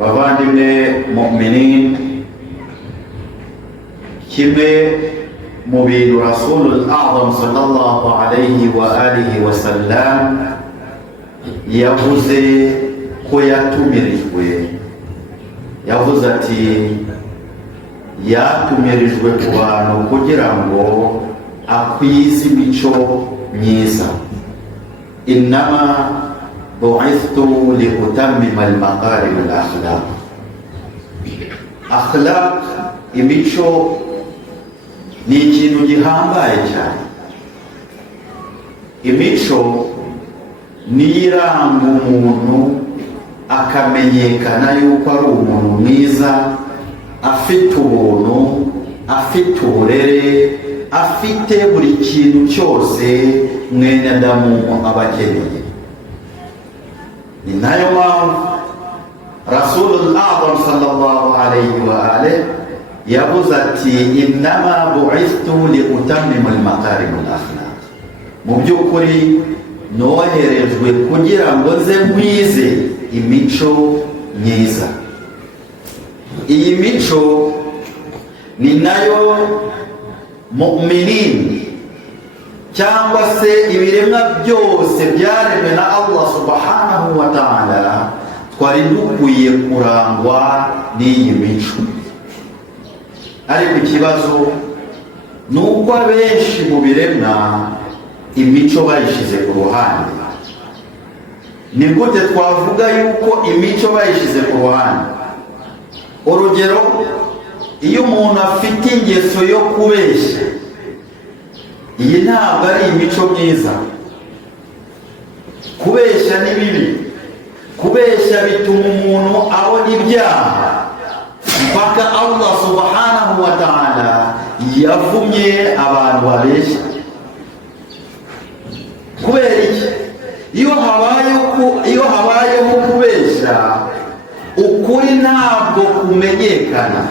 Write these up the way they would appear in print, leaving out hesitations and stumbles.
bavandimwe mu'minin, kimwe mu bintu Rasulul A'zam sallallahu alayhi wa alihi wa sallam yavuze ko yatumirijwe, yavuze ati yatumirijwe ku bantu kugira ngo akwize imico myiza. Innama bu'ithtu li utammima al-makarim al-akhlaq. Akhlaq, imico, ni ikintu gihambaye cyane. Imico ni iranga umuntu akamenyekana yuko ari umuntu mwiza, afite ubuntu, afite uburere, afite buri kintu cyose mwene Adamu aba akeneye. Ni nayo mpamvu Rasulul A'zam sallallahu alayhi wa alihi yavuze ati innama bu'ithtu li utammima al-makarim al-akhlaq. Mu by'ukuri noherejwe kugira ngo nze nkwize imico myiza. Iyi mico ni nayo mu'minin cyangwa se ibiremwa byose byaremwe na Allah subhanahu wa ta'ala twari dukwiye kurangwa n'iyi mico. Ariko ikibazo ni uko abenshi mu biremwa imico bayishize ku ruhande. Ni gute twavuga yuko imico bayishize ku ruhande? Urugero, iyo umuntu afite ingeso yo kubeshya, iyi ntabwo ari imico myiza. Kubeshya ni bibi. Kubeshya bituma umuntu abona ibyaha, mpaka Allah subhanahu wa ta'ala yavumye abantu babeshya. Kubera iki? Iyo habayeho kubeshya, ukuri ntabwo kumenyekana.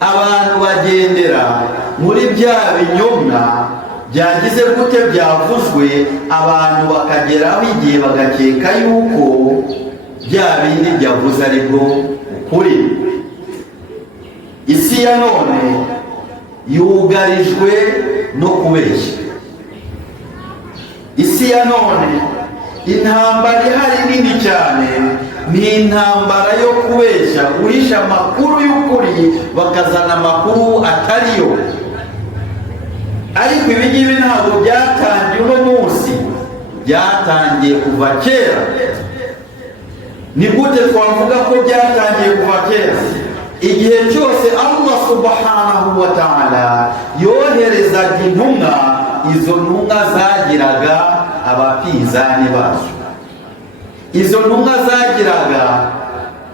Abantu bagendera muri bya binyomwa byagize gute byavuzwe, abantu bakageraho igihe bagakeka yuko bya bindi byavuze ari bwo ukuri. Isi ya none yugarijwe no kubeshya. Isi ya none intambara ihari nini cyane ni intambara yo kubeshya, guhisha amakuru y'ukuri bakazana amakuru atariyo. Ariko ibi ngibi ntabwo byatangiye uno munsi, byatangiye kuva kera. Ni gute twavuga ko byatangiye kuva kera? Igihe cyose Allah subhanahu wa ta'ala yoherezaga intumwa, izo ntumwa zagiraga abapinzani bazo. Izo ntumwa zagiraga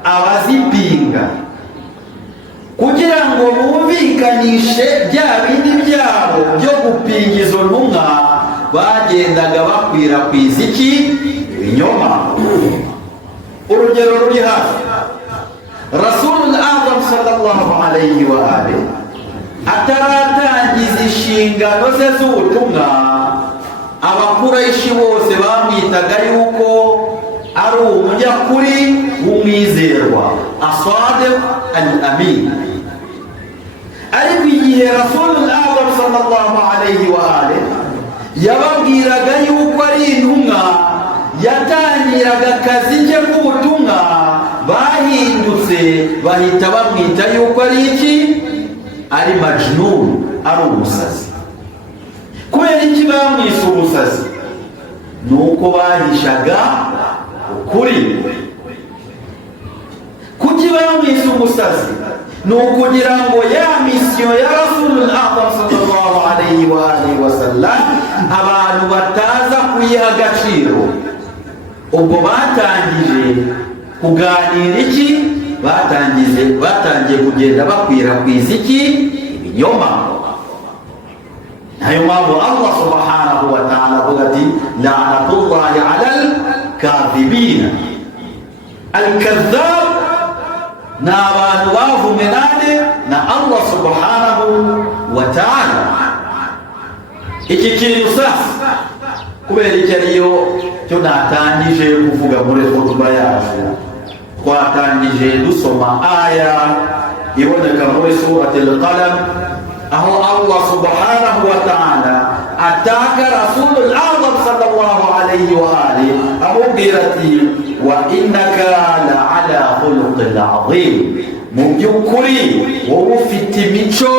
abazipinga, kugira ngo bumvikanishe bya bindi byabo byo gupinga izo ntumwa. Bagendaga bakwirakwiza iki? Ibinyoma. Urugero ruri hafi, Rasulul A'zam sallallahu alayhi wa alihi ataratangiza inshingano ze z'ubutumwa, Abakuraishi bose bamwitaga yuko ari umunyakuri w'umwizerwa, as-sadiq al-amin. Ariko igihe Rasulul A'zam sallallahu alayhi wa alihi yababwiraga yuko ari intumwa, yatangiraga akazi ke k'ubutumwa, bahindutse bahita bamwita yuko ari iki? Ari majnun, ari umusazi. Kubera iki bamwise umusazi? Nuko bahishaga ukuri. Kuki bamwise umusazi? Ni ukugira ngo ya misiyo ya Rasulul A'zam sallallahu alayhi wa alihi wa sallam abantu bataza kuyiha agaciro. Ubwo batangije kuganira iki? Batangiye kugenda bakwirakwiza iki? Ibinyoma. Nayo mpamvu Allah subhanahu wa ta'ala avuga ati la'natullahi 'alal kadhibina. Al-kadhab ni abantu bavumwe nande na Allah subhanahu wa ta'ala. Iki kintu sasa kubera iki ariyo cyo natangije kuvuga muri khutba yacu, twatangije dusoma aya iboneka muri surati al-Qalam, aho Allah subhanahu wa ta'ala ataka Rasulul Azam sallallahu alayhi wa alihi amubwira ati wa innaka la ala khuluqin azim, mu by'ukuri wowe ufite imico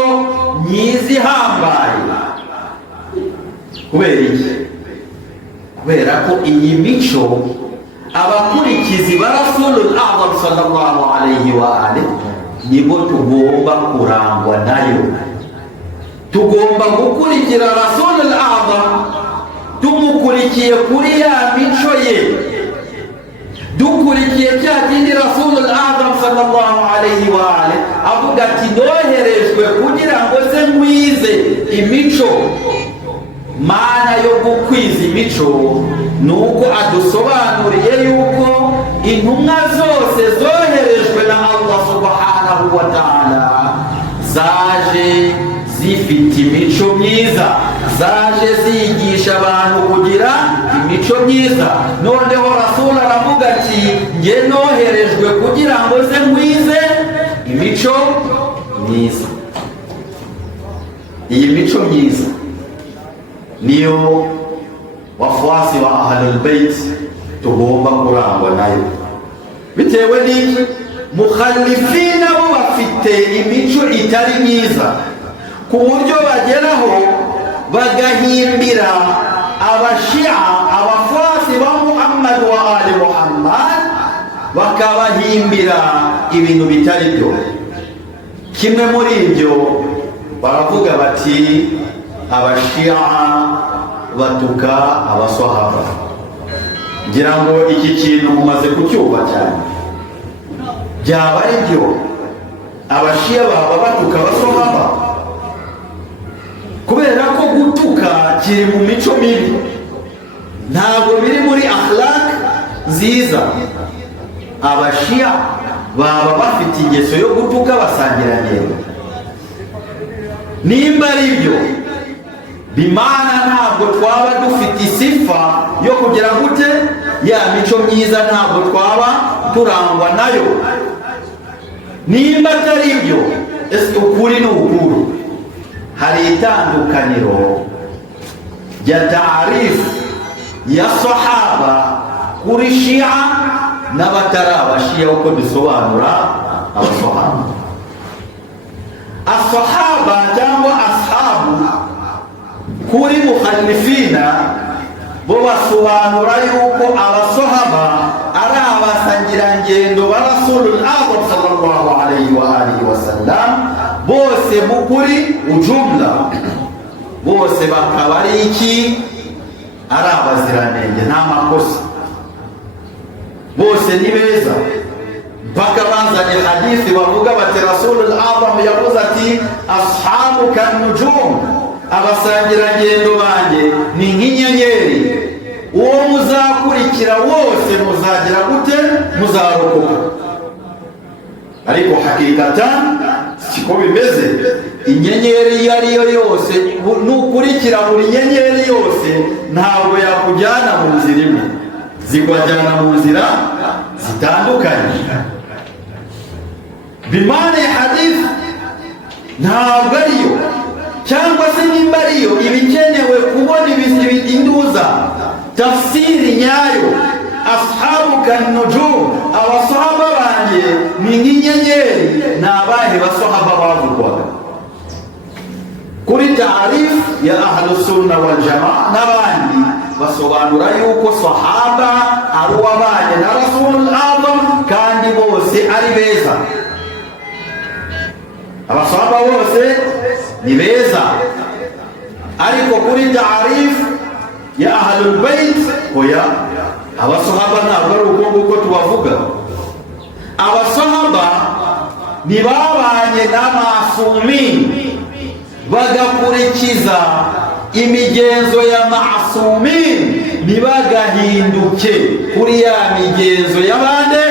myiza ihambaye. Kubera iki? Kubera ko iyi mico abakurikizi ba Rasulul Azam sallallahu alayhi wa alihi nibo tugomba kurangwa nayo. Tugomba gukurikira Rasulul Azam tumukurikiye kuri ya mico ye, dukurikiye cya kindi Rasulul Azam sallallahu alayhi wa alihi avuga ati noherejwe kugira ngo se nkwize imico. Mana yo gukwiza imico nuko adusobanuriye yuko intumwa zose zoherejwe na Allah subhanahu wa ta'ala zaje zifite imico myiza, zaje zigisha abantu kugira imico myiza. Noneho Rasul aravuga ati nge noherejwe kugira ngo se nkwize imico myiza. Iyi mico myiza niyo wafuasi wa Ahlul Bayt tugomba kurangwa nayo. Bitewe n'iki? Mukhalifina bo bafite imico itari myiza ku buryo bageraho bagahimbira abashia, abafuasi ba Muhammad wa ali Muhammad, bakabahimbira ibintu bitari byo. Kimwe muri ibyo baravuga bati abashia batuka abaswahaba. Ngira ngo iki kintu mumaze kucyumva cyane. Byaba ari byo abashia baba batuka abaswahaba? Kubera ko gutuka kiri mu mico mibi, ntabwo biri muri akhlaq nziza. Abashia baba bafite ingeso yo gutuka basangirangendo. Nimba ari byo, bimana ntabwo twaba dufite isifa yo kugira gute ya mico myiza, ntabwo twaba turangwa nayo. Nimba atari byo, ese ukuri ni ukuru? Hari itandukaniro ya taarifu ya sahaba kuri shia n'abatari abashia uko dusobanura abasahaba. Asahaba cyangwa ashabu kuri mukhalifina bo basobanura yuko abasahaba ari abasangirangendo ba Rasulul Azam sallallahu alayhi wa alihi wa sallam, bose mukuri ujumla bose bakaba ari iki? Ari abaziranenge, nta makosa, bose ni beza. Mpaka bazanye hadithi bavuga bati Rasulul Azam yavuze ati ashabu kan nujum, abasangirangendo banjye ni nk'inyenyeri, uwo muzakurikira wose muzagira gute? Muzarokoka. Ariko hakikatan siko bimeze. Inyenyeri iyo ariyo yose nukurikira buri nyenyeri yose ntabwo yakujyana mu nzira imwe, zikujyana mu nzira zitandukanye. Bimana hadith ntabwo ariyo, cyangwa se nimba ariyo ibikenewe kubona ibinduza tafsiri nyayo. Ashabu kan nujum, abasahaba banjye ni nk'inyenyeri. Ni abahe basahaba bavugwaga? Kuri taarif ya Ahlus Sunna wal Jamaa n'abandi basobanura yuko sahaba ari uwabanye na Rasulul Azam kandi bose ari beza. Abasahaba bose ni beza, ariko kuri taarif ya Ahlul Bayt oya, abasahaba ntabwo ari uko nguko tubavuga. Abasahaba ni babanye n'amasumin, bagakurikiza imigenzo ya masumin, ntibagahinduke kuri ya migenzo y'abande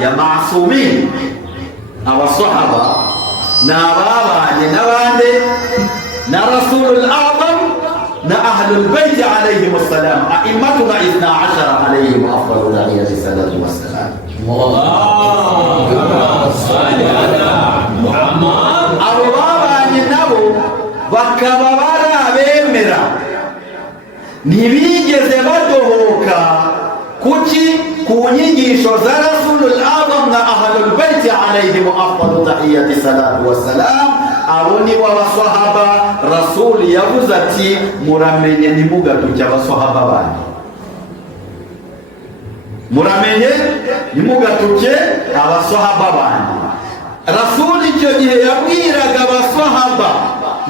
ya masumin. Abasahaba ni ababanye n'abande na Rasulul Azam na Ahlul Bayt alayhim assalam, a'immatuna 12 alayhim afdalu salatu wassalam. bakaba barabemera, ntibigeze badohoka kuki ku nyigisho za Rasulul A'zam na Ahlul Bayt alayhim afdalu tahiyyati salatu wassalam. Abo ni w'abaswahaba Rasuli yavuze ati muramenye ntimugatuke abaswahaba banyu, muramenye ntimugatuke abaswahaba banyu. Rasuli icyo gihe yabwiraga abaswahaba,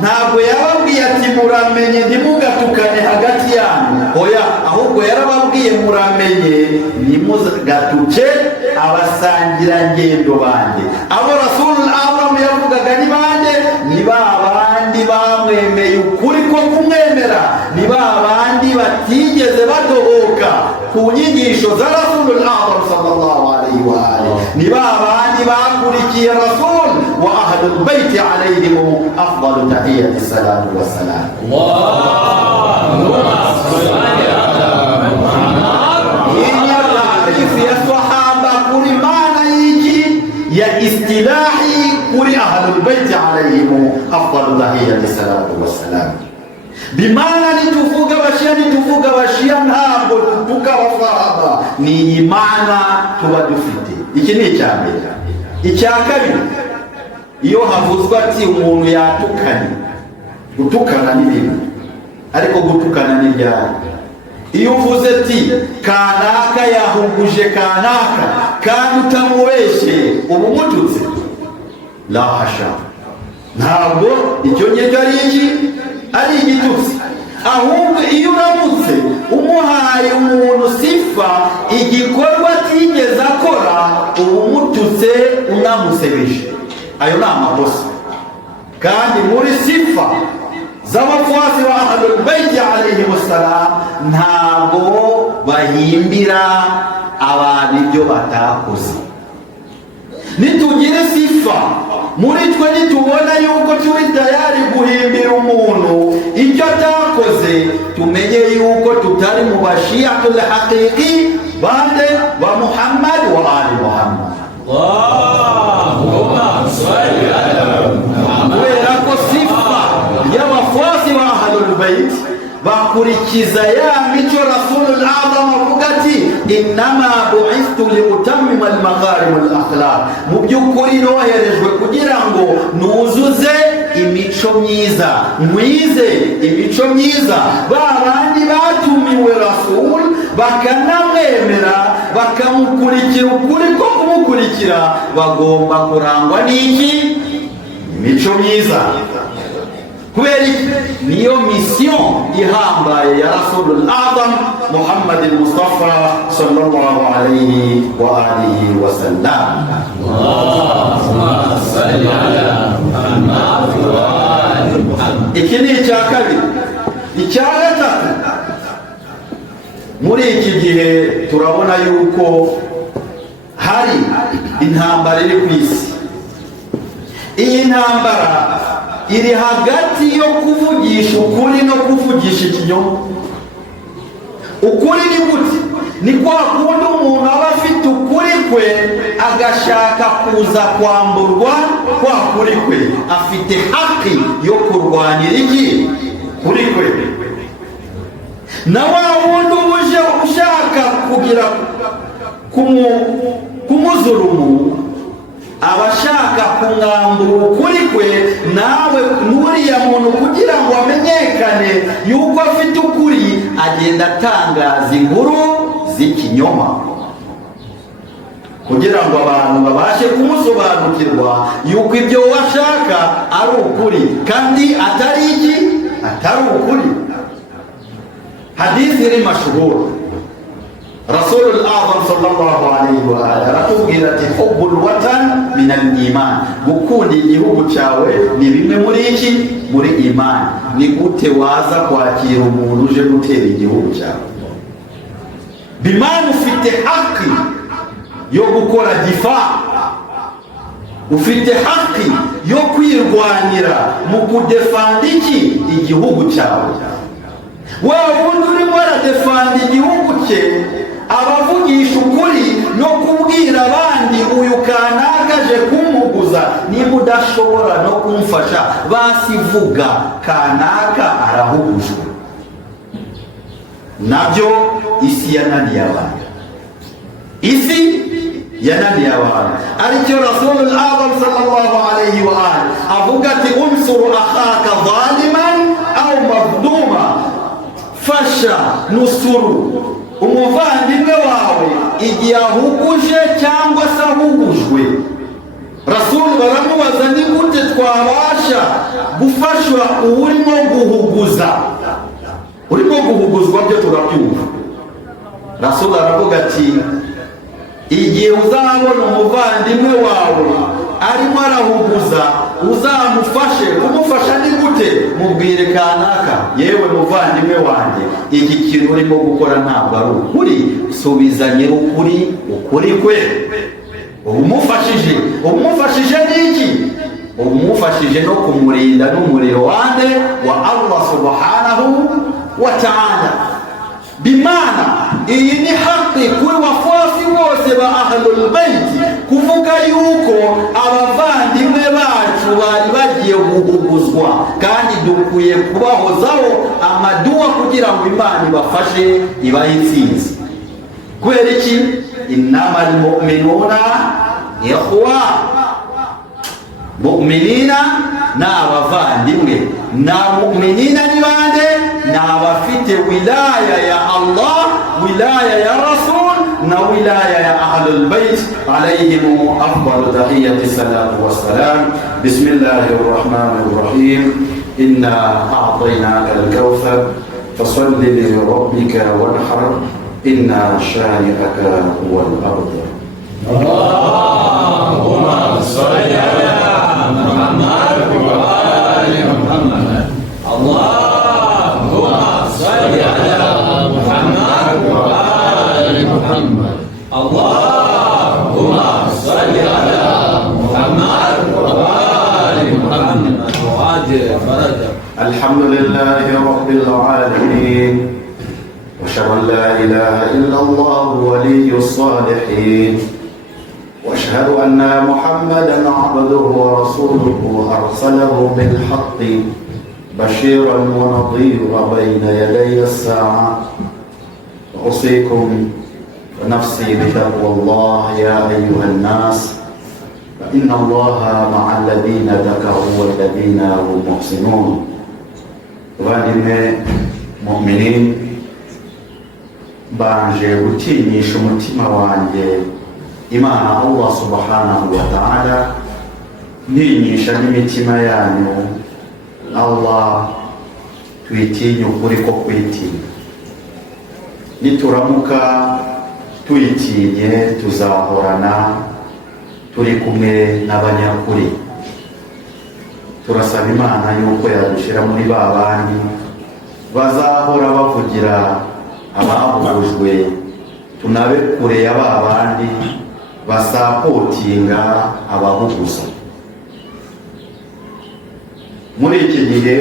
ntabwo yababwiye ati muramenye ntimugatukane hagati yanyu, oya, ahubwo yarababwiye muramenye ntimugatuke abasangirangendo banjye. Abo Rasulul A'zam yavugaga ni bande? Ni ba bandi bamwemeye ukuri ko kumwemera, ni ba bandi batigeze badohoka ku nyigisho za Rasulul A'zam sallallahu alaihi wa alihi, ni ba bandi bakurikiye Rasul wa Ahlul Bayt alayhim afdalu tahiyyati salatu wassalam. Allahumma salli ala Muhammad. Hii taarifu ya sahaba kuri maana hiki ya istilahi kuri Ahlul Bayt alayhim afdalu tahiyyati salatu wassalam. Bimana nituvuga bashia, nituvuga bashia ntabwo tuvuga abasahaba, ni imana tuba dufite. Iki ni icyambere. Icya kabiri, iyo havuzwa ati umuntu yatukanye, gutukana ni bibi, ariko gutukana ni ryari? Iyo uvuze ati kanaka yahuguje kanaka kandi utamubeshe, ubu mututse? La hasha, ntabwo icyo ngicyo ari iki, ari igitutsi. Ahubwo iyo uramutse umuhaye umuntu sifa igikorwa atigeze akora, ubu mututse unamusebeje. Ayo ni amakosa. Kandi muri sifa z'abafuasi ba Ahlul Bayt alayhim assalam ntabwo bahimbira abantu ibyo batakoze. Nitugire sifa muri twe, nitubona yuko turi tayari guhimbira umuntu icyo atakoze, tumenye yuko tutari mu bashiatul haqiqi bande ba Muhammad wa ali Muhammad. Allahumma salli ala Muhammad. Kubera ko sifa y'abafuasi ba Ahlul Bayt bakurikiza ya mico Rasulul A'zam avuga ati innama bu'ithtu liutammima al-makarim al-akhlaq, mu by'ukuri noherejwe kugira ngo nuzuze imico myiza, mwize imico myiza. Ba bandi batumiwe Rasul bakanamwemera bakamukurikira ukuri ko kumukurikira, bagomba kurangwa n'iki? Imico myiza. Kubera niyo mission ihambaye ya Rasulul A'zam Muhammad al-Mustafa sallallahu alayhi wa alihi wa sallam. Allahumma salli ala Muhammad wa ali Muhammad. Iki ni icya kabiri. Icya gatatu, muri iki gihe turabona yuko hari intambara iri ku isi. Iyi ntambara iri hagati yo kuvugisha ukuri no kuvugisha ikinyoma. Ukuri ni gute? Ni kwa kundi umuntu aba afite ukuri kwe agashaka kuza kwamburwa kwa kuri kwe, afite haki yo kurwanira iki? Kuri kwe. Na wa wundi uje ushaka kugira kumuzulumu, abashaka kumwambura ukuri kwe, nawe nuriya muntu kugira ngo amenyekane yuko afite ukuri, agenda atangaza inkuru z'ikinyoma kugira ngo abantu babashe kumusobanukirwa yuko ibyo washaka ari ukuri kandi atari iki? Atari ukuri. Hadithi iri mashhur, Rasulul A'zam sallallahu alayhi wa alihi aratubwira ati hubbul watan min al-iman, gukunda igihugu cyawe ni bimwe muri iki? Muri imani. Ni gute waza kwakira umuntu uje gutera igihugu cyawe? Bimana ufite haki yo gukora difa, ufite haki yo kwirwanira mu kudefanda iki? Igihugu cyawe. Wewe wundi urimo aradefanda igihugu cye, abavugisha ukuri no kubwira abandi uyu kanaka aje kumuguza arahuguza, niba udashobora no kumfasha basivuga kanaka arahugujwe. Nabyo isi yananiye abantu, isi yananiye abantu. Aricyo Rasulul Azam sallallahu alayhi wa alihi avuga ati unsuru akhaka zaliman au mazluma, fasha nusuru umuvandimwe wawe igihe ahuguje cyangwa se ahugujwe. Rasulu baramubaza ni gute twabasha gufashwa urimo guhuguza? Urimo guhuguzwa byo turabyumva. Rasulu aravuga ati igihe uzabona umuvandimwe wawe arimo arahuguza uzamufashe. Kumufasha ni gute? Mubwire kanaka, yewe muvandimwe wanjye, iki kintu urimo gukora ntabwo ari ukuri, subiza nyir'ukuri ukuri kwe. umufashije n'iki? Umufashije no kumurinda n'umuriro wande wa Allah subhanahu wa ta'ala. Bimana iyi ni haki kuri wafuasi bose ba ahlul bait, kuvuga yuko abavandimwe bacu bari bagiye guhuguzwa, kandi dukwiye kubahozaho amaduwa kugira ngo Imana ibafashe ibahe intsinzi. Kubera iki? Innamal mu'minuna ikhwa, mu'minina na abavandimwe. Na mu'minina ni bande? Na abafite wilaya ya Allah, wilaya ya Rasul, na wilaya ya ahlul bait alayhim afdalu tahiyyati salatu wassalam. Bismillahir rahmanir rahim. Inna a'tainaka al-kawthar fasalli li rabbika wanhar inna shani'aka huwal abtar. Allahumma salli ala Muhammad wa ali Muhammad. Allahumma salli ala Muhammad wa ali Muhammad. Allahumma salli ala Muhammad wa ali Muhammad. Wajib faraja. Alhamdulillahi rabbil alamin. وأشهد أن لا إله إلا الله ولي الصالحين وأشهد أن محمدا عبده ورسوله أرسله بالحق بشيرا ونظيرا بين يدي الساعة. أوصيكم ونفسي بتقوى الله يا أيها الناس، فإن الله مع الذين اتقوا والذين هم محسنون. مؤمنين banje gutinyisha umutima wanjye Imana Allah subhanahu wa ta'ala, ntinyisha n'imitima yanyu. Allah tuyitinye ukuri ko kwitinya. Nituramuka tuyitinye tuzahorana turi kumwe n'abanyakuri. Turasaba Imana yuko yadushira muri ba bandi bazahora bavugira abahugujwe, tunabe kure ya ba bandi basapotinga abahuguza. Muri iki gihe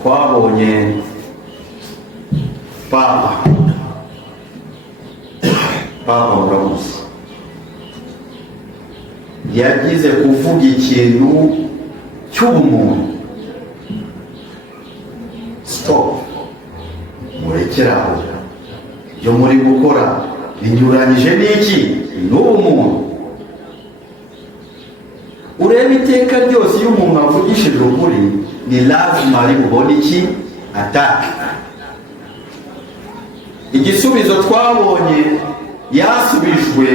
twabonye Papa Muramuzi yagize kuvuga ikintu cy'ubumuntu. Stop, murekeraho, ibyo muri gukora binyuranyije n'iki? N'ubumuntu. Ureba iteka ryose iyo umuntu avugishije ukuri, ni lazima ari bubone iki? Atake. Igisubizo twabonye yasubijwe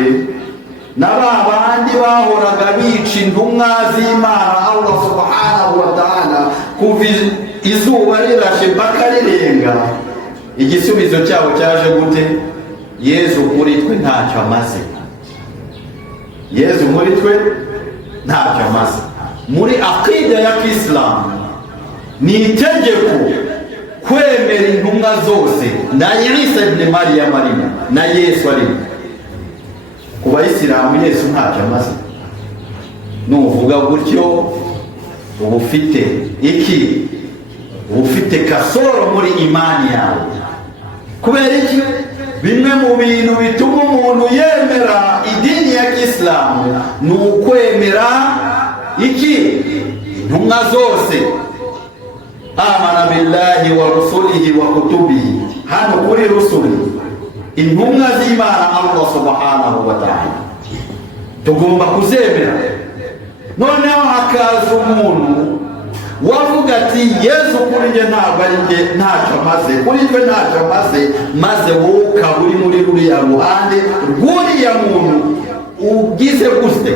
na ba bandi bahoraga bica intumwa z'Imana Allah subhanahu wa ta'ala kuva izuba rirashe mpaka rirenga. Igisubizo cyabo cyaje gute? Yezu muri twe ntacyo amaze. Yezu muri twe ntacyo amaze. Muri akida ya Kiislamu ni itegeko kwemera intumwa zose, na Isa ibn Maryam arimo, na Yesu arimo. Ku Bayisilamu Yesu ntacyo amaze. Nuvuga gutyo uba ufite iki? Uba ufite kasoro muri imani yawe. Kubera iki? bimwe mu bintu bituma umuntu yemera idini ya Kiislamu ni ukwemera iki? Intumwa zose. Amana billahi wa rusulihi wa kutubihi. Hano kuri rusuli, intumwa z'Imana Allah subhanahu wa ta'ala tugomba kuzemera. Noneho hakaza umuntu wavuga ati Yesu kuri nge ntabwo ari nge, ntacyo maze kuri twe, ntacyo maze, maze wowe ukaba uri muri ruriya ruhande rw'uriya muntu ugize gute,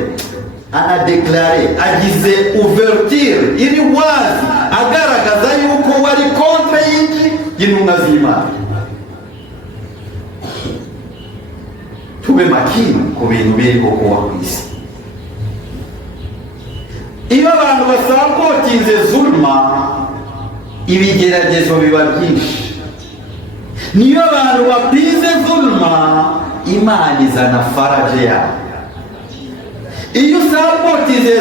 anadeklare, agize ouverture iri wazi agaragaza yuko wari kontre y'intumwa z'Imana. Tube makini ku bintu biri kuba ku isi. Iyo abantu basapotinze zulma, ibigeragezo biba byinshi. Niyo abantu bapize zulma, Imana izana faraje yabo. Iyo usapotinze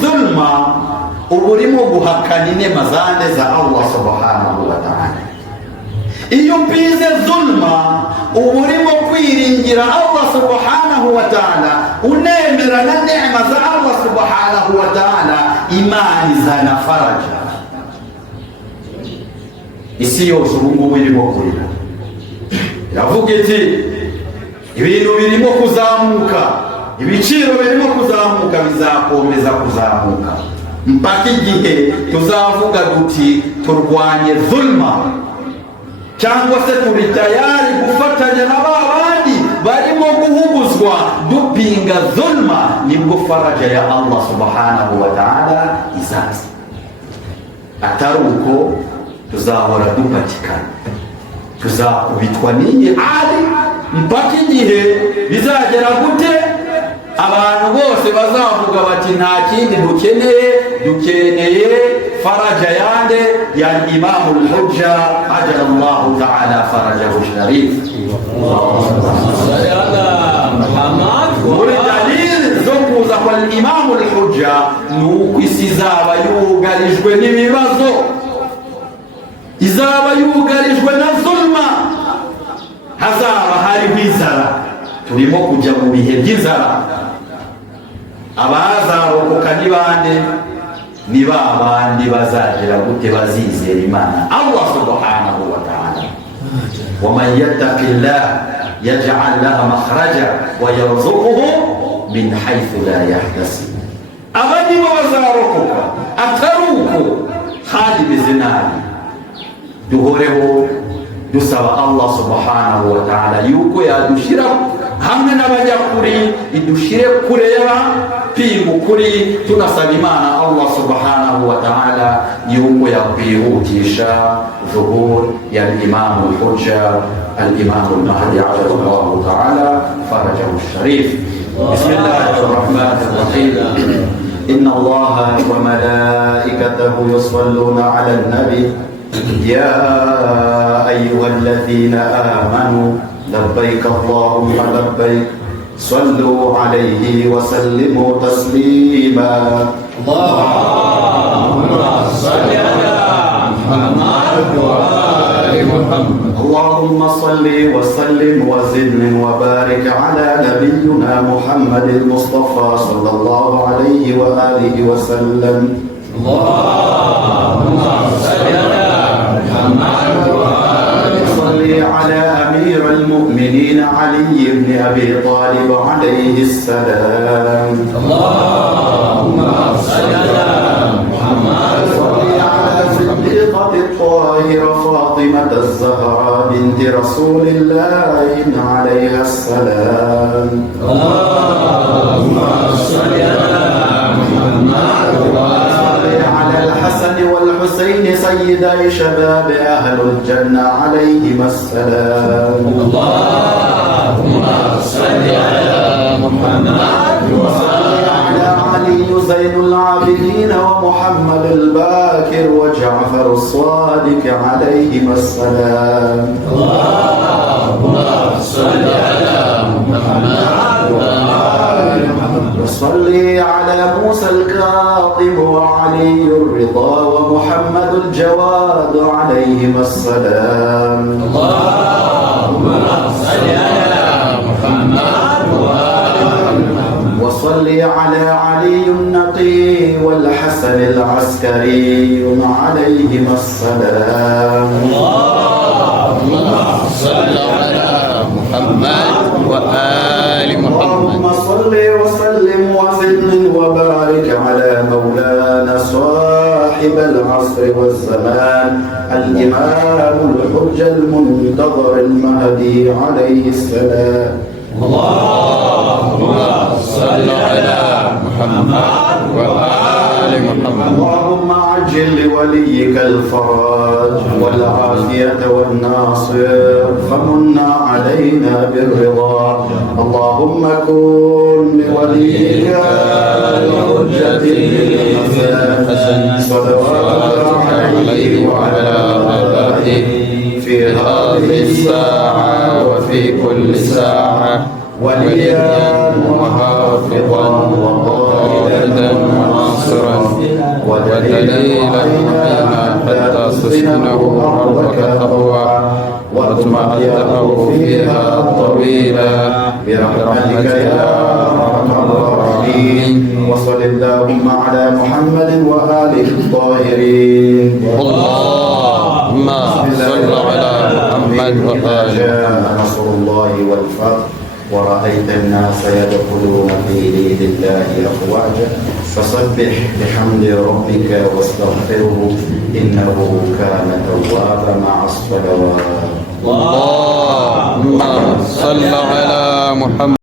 zulma, uba urimo guhakana inema zande za Allah subhanahu wa ta'ala. Iyo upize zulma, uba urimo kwiringira Allah subhanahu wa ta'ala, unemera na neema za Allah subhanahu wa ta'ala, Imana izana faraja. Isi yose ubu ngubu irimo kurira, iravuga iti ibintu birimo kuzamuka, ibiciro birimo kuzamuka, bizakomeza kuzamuka mpaka igihe tuzavuga duti turwanye zulma, cyangwa se turi tayari gufatanya na babandi barimo guhuguzwa dupinga zulma. Nibwo faraja ya Allah subhanahu wa ta'ala izaza. Atari uko tuzahora dupatikana, tuzakubitwa n'iyi hali mpaka igihe bizagera gute abantu bose bazavuga bati nta kindi dukeneye faraja yande ya Imamu al-Hujja ajala Allahu ta'ala farajahu sharif. Muri dalili zo kuza kwa Imamu al-Hujja nuko isi izaba yugarijwe n'ibibazo, izaba yugarijwe na zulma, hazaba hariho inzara. Turimo kujya mu bihe by'inzara. Abazarokoka ni bande? Ni babandi bazagira gute? Bazizera Imana Allah subhanahu wa ta'ala. Wa man yattaqillah yaj'al lahu makhraja wa yarzuquhu min haythu la yahtasib. Abandi bazarokoka, ataruko khali bizinari. Duhoreho dusaba Allah subhanahu wa ta'ala yuko yadushira hamwe n'abanyakuri, idushire kureba pingu kuri. Tunasaba Imana Allah subhanahu wa ta'ala yuko yakwihutisha zuhur ya Imam al-Hujja al-Imam al-Mahdi ajala Allah ta'ala farajahu sharif. Bismillahirrahmanirrahim. Inna Allah wa malaikatahu yusalluna 'alan nabi ya ayyuhalladhina amanu labbaik Allahumma labbaik sallu alayhi wa sallimu taslima. Allahumma salli ala Muhammad wa ali Muhammad. Allahumma salli wa sallim wa zid wa barik ala nabiyyina Muhammad al-Mustafa sallallahu alayhi wa alihi wa sallam. Allahumma salli ala Muhammad wa على أمير المؤمنين علي بن أبي طالب عليه السلام. اللهم صل على محمد. صل على صديقة الطاهرة فاطمة الزهراء بنت رسول الله عليها السلام. اللهم صل على محمد على الحسن والحسين سيدي شباب أهل الجنة عليهما السلام. اللهم صل على محمد وصل على علي زين العابدين ومحمد الباكر وجعفر الصادق عليهما السلام. اللهم صل على محمد وصلي على موسى الكاظم وعلي الرضا ومحمد الجواد عليهما السلام. اللهم وصل على علي النقي والحسن العسكري عليهما السلام. اللهم صل على محمد وآل محمد. اللهم صل وسلم وزد وبارك على مولانا صاحب العصر والزمان الإمام الحجة المنتظر المهدي عليه السلام. اللهم صل على محمد وآل محمد. اللهم عجل لوليك الفرج والعافية والناصر فمن علينا بالرضا. اللهم كن لوليك الحجة الحسن صلوات عليه وعلى آله في هذه الساعة وفي كل ساعة وليا وحافظا وقائدا وناصرا ودليلا علينا حتى تسكنه أرضك تقوى وتمتعه فيها طويلا برحمتك يا أرحم الراحمين. وصل اللهم على محمد وآله الطاهرين. اللهم صل على محمد وآل جاء نصر الله والفتح ورأيت الناس يدخلون في دين الله أفواجا فسبح بحمد ربك واستغفره إنه كان توابا مع الصلوات. اللهم صل على محمد